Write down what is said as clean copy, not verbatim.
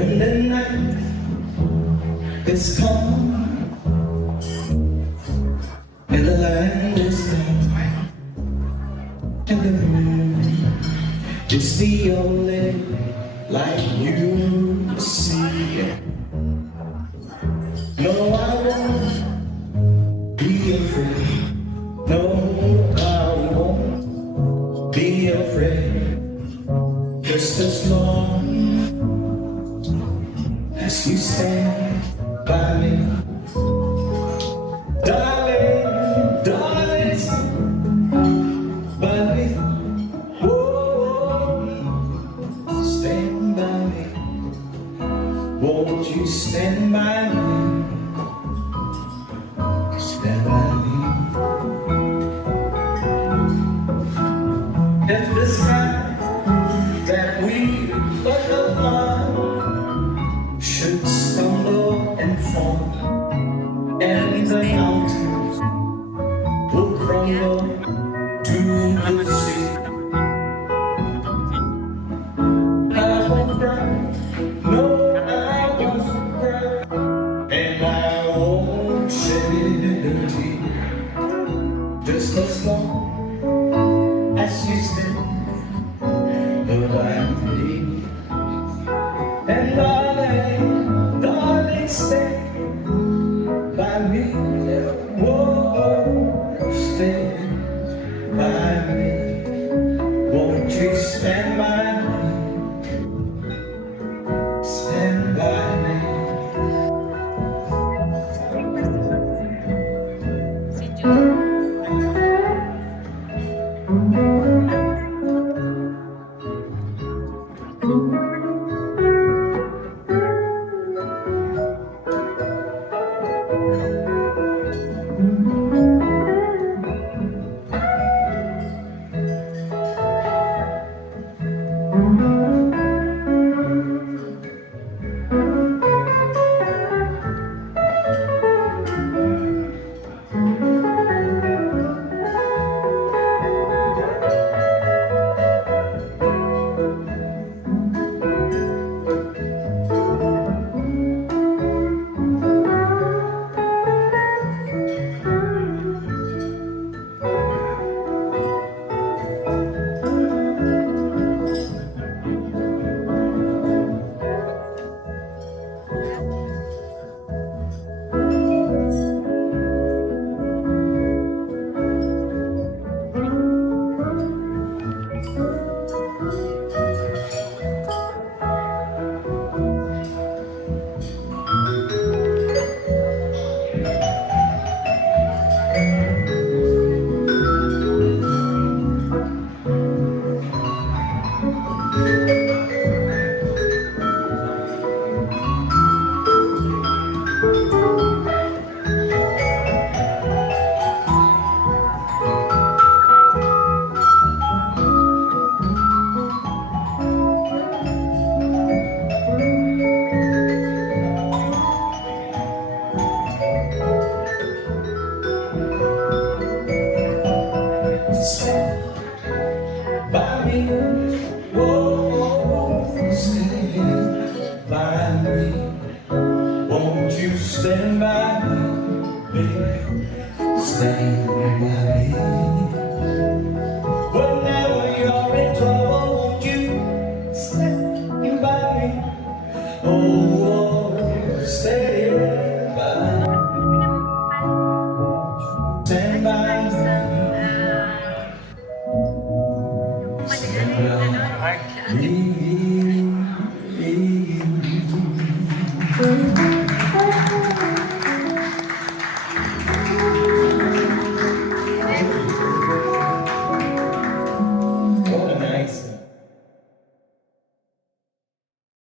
When the night is come and the land is dark and the moon is the only light you see. No, I won't be afraid. No, I won't be afraid. Just as long as you stand by me, darling, darling, stand by me. Whoa, stand by me. Won't you stand by me? Stand by me. If the sky that we look upon should stumble and fall, and the mountains will crumble to the sea, I won't cry, no, I won't cry, and I won't shed a tear, just as long as you stand by me. And darling, darling, stand by me. Whoa, stand by me. Won't you stand by me? Stand by me. Stand by me, whoa, stand by me. Won't you stand by me, baby? Stand by me. Whenever you're in trouble, won't you stand by me? Oh, stand by me. Stand by me.